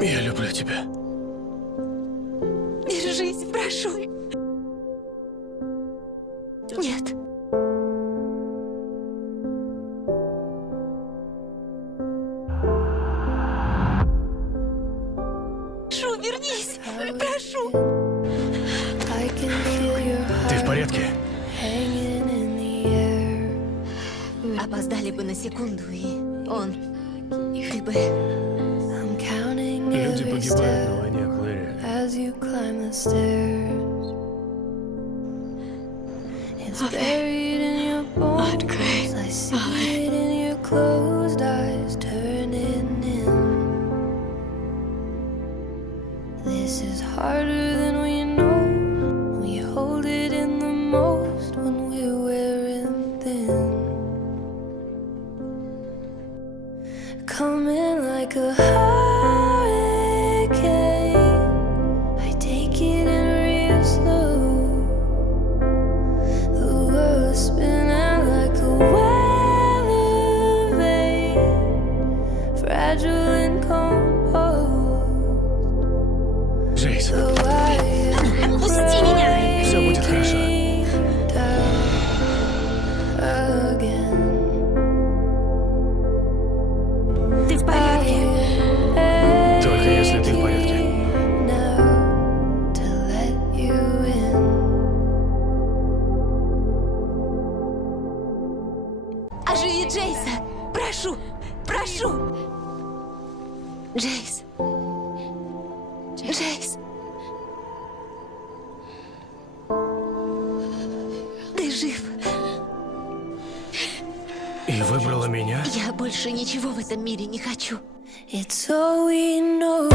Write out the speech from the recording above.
Я люблю тебя. Держись, прошу. Нет. Прошу, вернись. Прошу. Ты в порядке? Опоздали бы на секунду, и он... Ты бы... Люди погибают на войне, Клэри. Открой. This is harder than we know. We hold it in the most when we're wearing thin. Coming like a hurricane, I take it in real slow. The world is spinning like a weather vane, fragile and composed. Джейс, Отпусти меня! все будет хорошо. Ты в порядке? Только если ты в порядке. Оживи Джейса! Прошу! Прошу! Джейс! Джейс! Ты жив! И выбрала меня? Я больше ничего в этом мире не хочу. It's all we know.